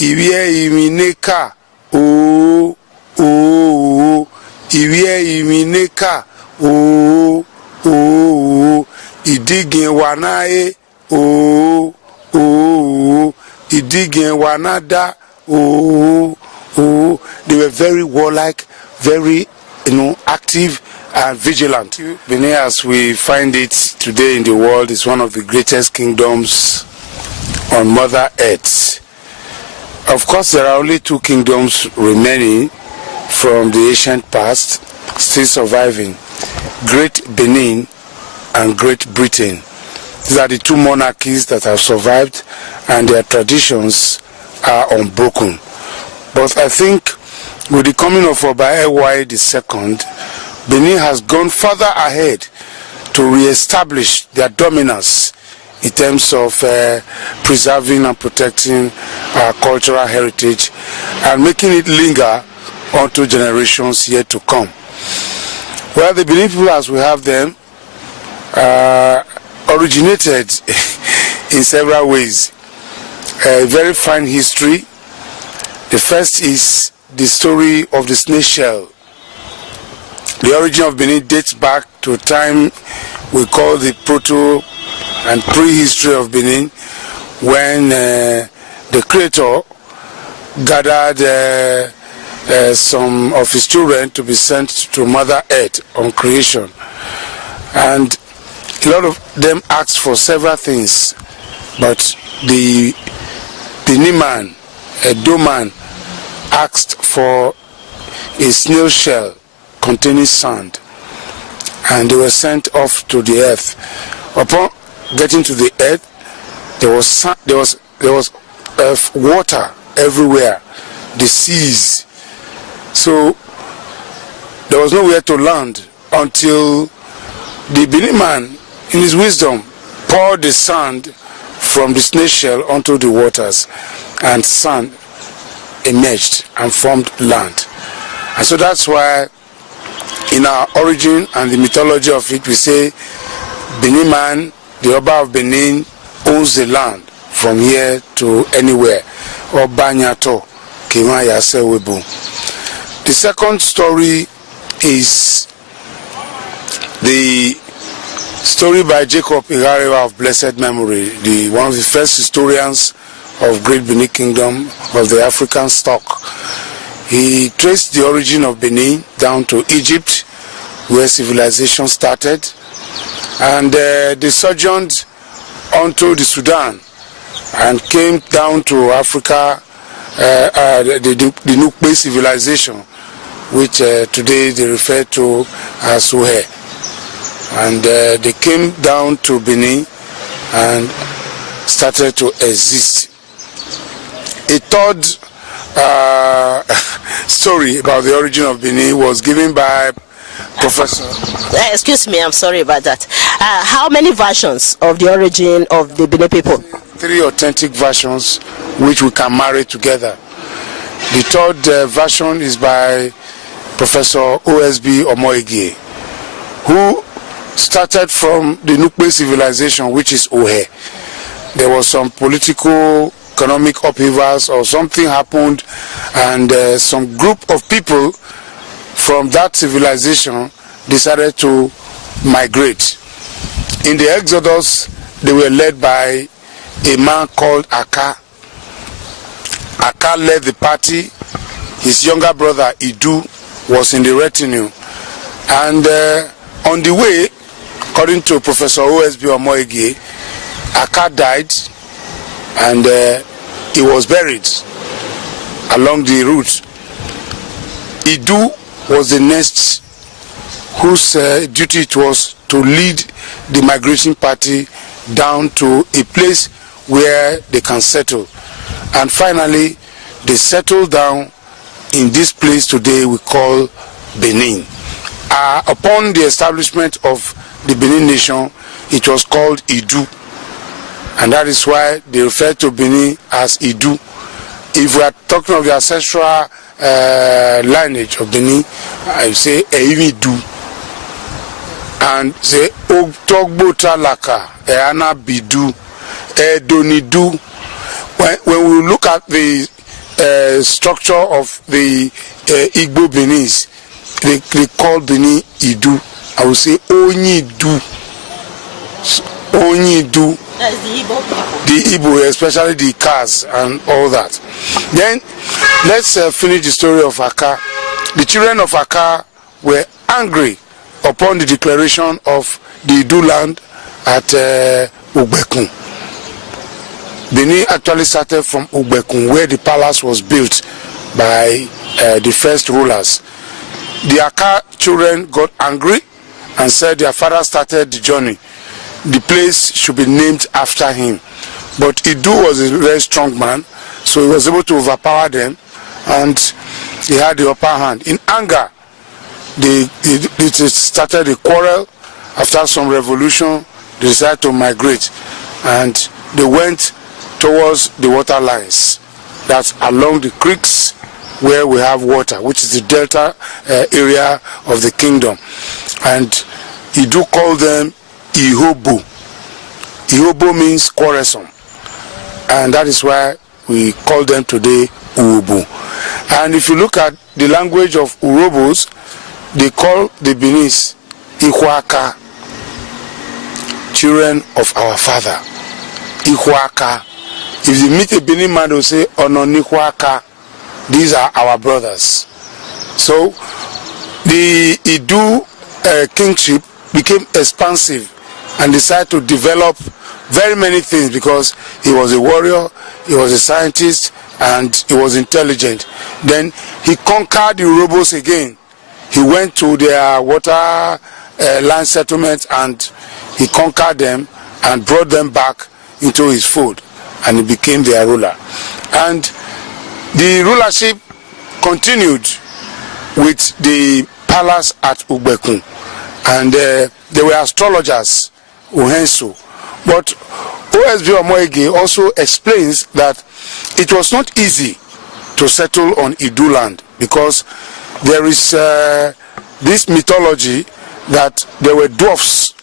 Iwie imineka o o iwie imineka o o idigin wanae o o idigin wanada o o. They were very warlike, very active and vigilant. Benin, as we find it today in the world, is one of the greatest kingdoms on Mother Earth. Of course, there are only two kingdoms remaining from the ancient past, still surviving: Great Benin and Great Britain. These are the two monarchies that have survived, and their traditions are unbroken. But I think with the coming of Oba Ewa II, Benin has gone further ahead to re-establish their dominance in terms of preserving and protecting our cultural heritage and making it linger onto generations yet to come. Well, the Benin people, as we have them, originated in several ways. A very fine history. The first is the story of the snail shell. The origin of Benin dates back to a time we call the proto and prehistory of Benin, when the creator gathered some of his children to be sent to Mother Earth on creation. And a lot of them asked for several things, but the Benin man, Edo man, asked for a snail shell containing sand, and they were sent off to the earth. Upon getting to the earth, there was water everywhere, the seas. So there was nowhere to land until the Benin man, in his wisdom, poured the sand from the snail shell onto the waters, and sand emerged and formed land. And so that's why in our origin and the mythology of it, we say Benin man, the Oba of Benin, owns the land from here to anywhere. Oba Nyato, Kima Yase Webu. The second story is the story by Jacob Igarewa of blessed memory, one of the first historians of Great Benin Kingdom, of the African stock. He traced the origin of Benin down to Egypt, where civilization started, and they sojourned onto the Sudan and came down to Africa, the Nukbe civilization, which today they refer to as Uhe. And they came down to Benin and started to exist. A third story about the origin of Benin was given by Professor. Excuse me, I'm sorry about that. How many versions of the origin of the Benin people? 3 authentic versions which we can marry together. The third version is by Professor OSB Omoigie, who started from the Nukbe civilization, which is Uhe. There was some political, economic upheavals or something happened, and some group of people from that civilization decided to migrate. In the Exodus, they were led by a man called Aka. Aka led the party. His younger brother Idu was in the retinue, and on the way, according to Professor OSB Omoigie, Aka died, and he was buried along the route. Idu was the next whose duty it was to lead the migration party down to a place where they can settle. And finally, they settled down in this place today we call Benin. Upon the establishment of the Benin nation, it was called Idu. And that is why they refer to Benin as Idu. If we are talking of the ancestral lineage of Benin, I say Eividu. And say Ogtogbo Talaka, Eana Bidu, Edonidu. When we look at the structure of the Igbo Benis. They call Benin Idu. I would say Onyidu. Onyidu. That is the Igbo people. The Igbo, especially the cars and all that. Then let's finish the story of Aka. The children of Aka were angry upon the declaration of the Idu land at Ugbekun. Benin actually started from Ugbekun, where the palace was built by the first rulers. The Aka children got angry and said their father started the journey. The place should be named after him. But Idu was a very strong man, so he was able to overpower them, and he had the upper hand. In anger, they started a quarrel. After some revolution, they decided to migrate, and they went towards the water lines. That's along the creeks where we have water, which is the delta area of the kingdom. And Idu called them Ihobo. Ihobo means quarrelsome, and that is why we call them today Urobo. And if you look at the language of Urobos, they call the Benis Ihuaka, children of our father. Ihuaka. If you meet a Benin man, they'll say Ononihuaka. These are our brothers. So the Idu kingship became expansive and decided to develop very many things, because he was a warrior, he was a scientist, and he was intelligent. Then he conquered the Urobos again. He went to their water land settlement and he conquered them and brought them back into his fold, and he became their ruler. And the rulership continued with the palace at Ugbekun, and there were astrologers, Uhenso. But OSB Omoege also explains that it was not easy to settle on Idu land, because there is this mythology that there were dwarfs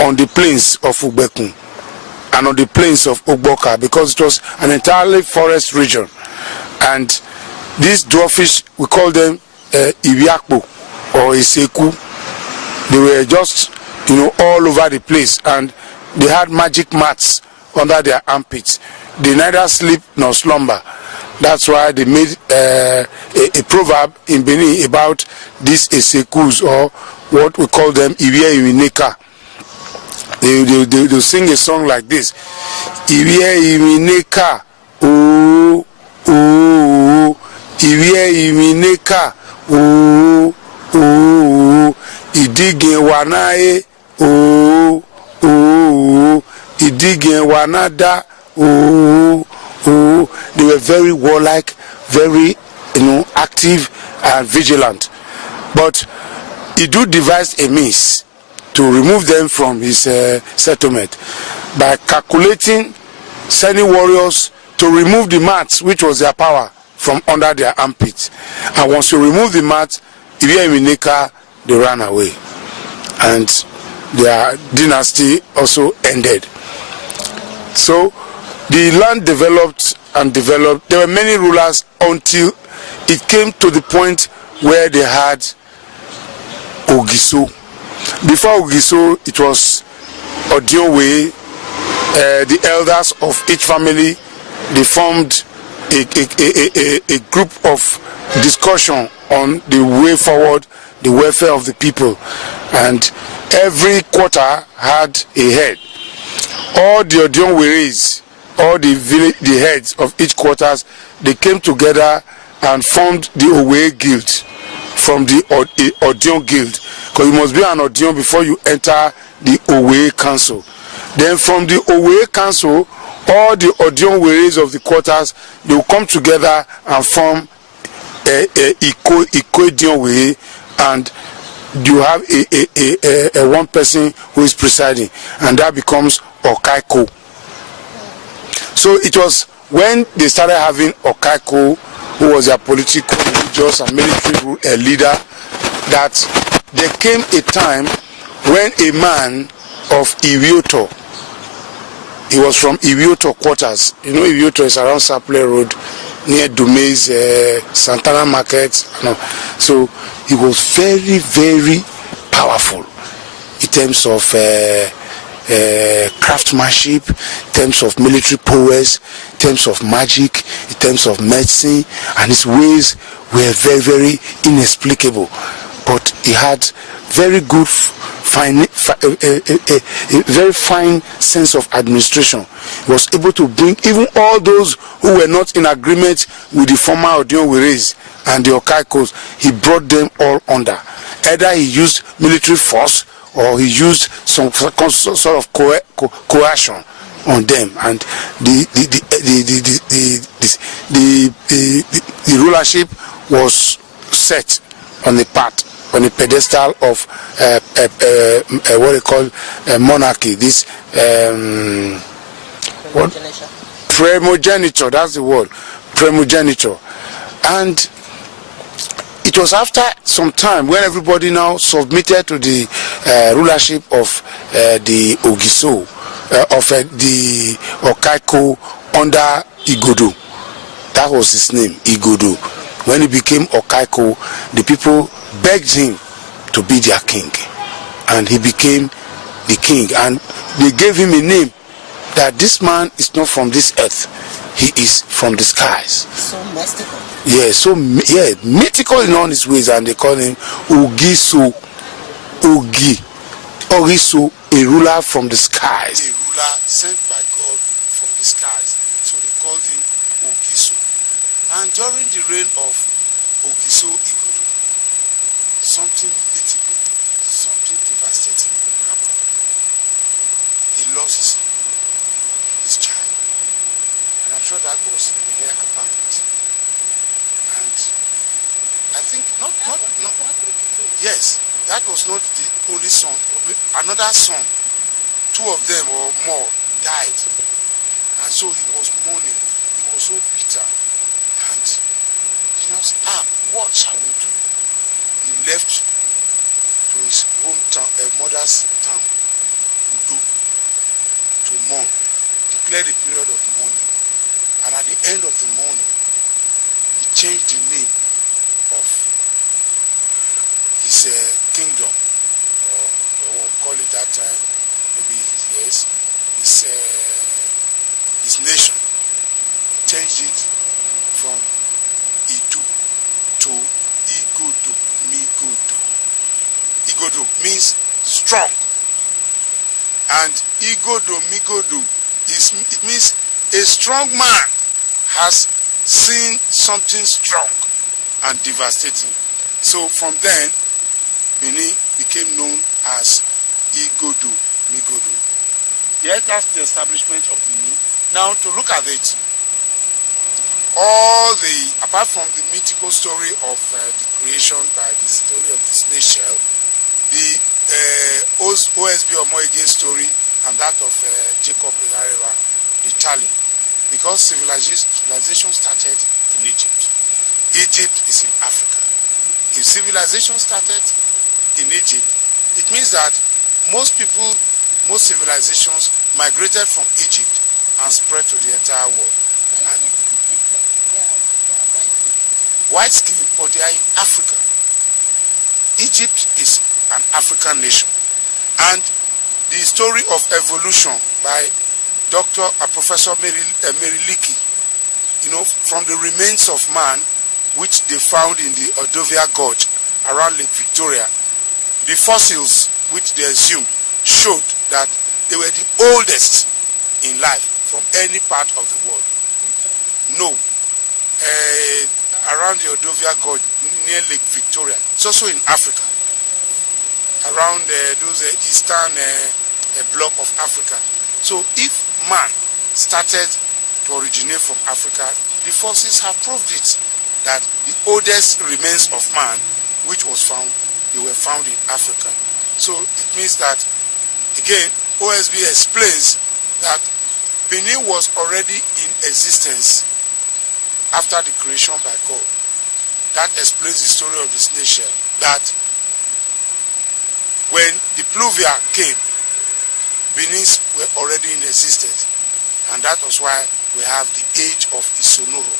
on the plains of Ugbekun and on the plains of Ogboka, because it was an entirely forest region. And these dwarfish, we call them Ibiakpo or Iseku. They were just, all over the place, and they had magic mats under their armpits. They neither sleep nor slumber. That's why they made a proverb in Benin about these Isekus, or what we call them Iwie Iwineka. They sing a song like this: Iwie Iwineka, oh, oh, Iwie Iwineka, oh, oh, Idige Wanae, oh, oh, Idige Wanada, oh, oh. They were very warlike, very active and vigilant. But Idu devised a means to remove them from his settlement by calculating, sending warriors to remove the mats, which was their power, from under their armpits. And once you remove the mats, Iwie Iwineka, they ran away, and their dynasty also ended. So the land developed and developed. There were many rulers until it came to the point where they had Ogiso. Before Ogiso, it was Odionwe. The elders of each family, they formed a group of discussion on the way forward, the welfare of the people, and every quarter had a head. All the Odionweres, all the heads of each quarters, they came together and formed the Owe Guild from the Odion Guild, because you must be an Odion before you enter the Owe Council. Then from the Owe Council, all the Odion Weres of the quarters, they will come together and form Iko Odion Were, and you have a one person who is presiding, and that becomes Okaiko. So it was when they started having Okaiko, who was their political, religious, and military leader, that there came a time when a man of Iwioto, he was from Iwioto quarters. Iwioto is around Saple Road near Dumais, Santana Market. You know. So he was very, very powerful in terms of craftsmanship, in terms of military prowess, in terms of magic, in terms of medicine, and his ways were very, very inexplicable. But he had very good, very fine sense of administration. He was able to bring even all those who were not in agreement with the former Odion Wirez and the Okaikos, he brought them all under. Either he used military force or he used some sort of coercion on them, and the rulership was set on a path, on a pedestal of what they call monarchy. This what primogeniture, that's the word, primogeniture. And it was after some time when everybody now submitted to the rulership of the Ogiso, of the Okaiko under Igodo. That was his name, Igodo. When he became Okaiko, the people begged him to be their king, and he became the king. And they gave him a name that this man is not from this earth; he is from the skies. So mystical. Yeah, so mythical in all his ways, and they call him Ogiso, Ogiso, a ruler from the skies. A ruler sent by God from the skies. So they called him Ogiso. And during the reign of Ogiso Igodo, something mythical, something devastating happened. He lost his child. And I'm sure that was the heir apparent. And I think not yes, that was not the only son. Another son, two of them or more, died. And so he was mourning. He was so bitter. And he now said, what shall we do? He left to his hometown, mother's town, Udo, to mourn, declare the period of mourning. And at the end of the mourning, he changed the name of his kingdom, or we'll call it that time, maybe yes, his nation. He changed it from Idu to Igodo, Migodo. Igodo means strong, and Igodo, Migodo, it means a strong man has seen something strong and devastating. So from then, Benin became known as Igodo, Migodo. Yeah, that's the establishment of Benin. Now to look at it, apart from the mythical story of the creation by the story of the snail shell, the OSB Omoyege story and that of Jacob Irarewa, the tally. Because civilization started in Egypt. Egypt is in Africa. If civilization started in Egypt, it means that most civilizations migrated from Egypt and spread to the entire world. White skin, but they are in Africa. Egypt is an African nation. And the story of evolution by Professor Mary Leakey, from the remains of man, which they found in the Odovia Gorge around Lake Victoria, the fossils which they assumed showed that they were the oldest in life from any part of the world. No, around the Odovia Gorge near Lake Victoria, it's also in Africa, around those eastern block of Africa. So if man started to originate from Africa, the fossils have proved it, that the oldest remains of man which was found, they were found in Africa. So it means that, again, OSB explains that Benin was already in existence after the creation by God. That explains the story of the snail shell, that when the pluvia came, Benin were already in existence, and that was why we have the age of Isonoro.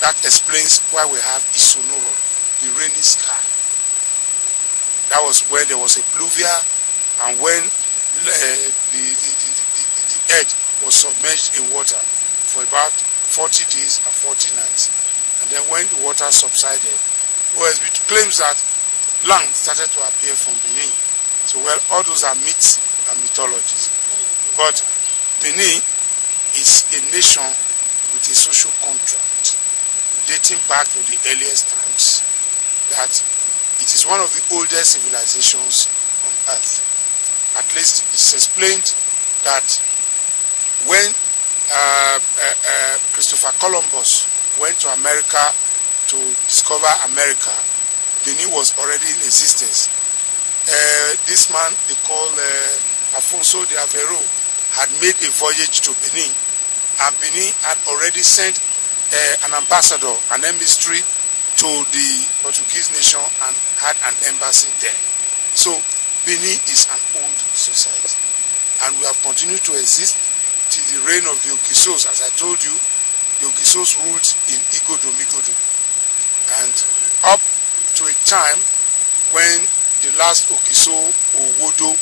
that explains why we have Isonoro, the rainy sky. That was when there was a pluvia, and when the earth was submerged in water for about 40 days and 40 nights. And then when the water subsided, OSB claims that land started to appear from Benin. So, well, all those are myths and mythologies. But Benin is a nation with a social contract dating back to the earliest times, that it is one of the oldest civilizations on earth. At least it's explained that when Christopher Columbus went to America to discover America, Benin was already in existence. This man they call Afonso de Aveiro had made a voyage to Benin, and Benin had already sent an ambassador, an emissary to the Portuguese nation, and had an embassy there. So Benin is an old society, and we have continued to exist till the reign of the Ogisos. As I told you, the Ogisos ruled in Igodo, and up to a time when the last Ogiso, Owodo,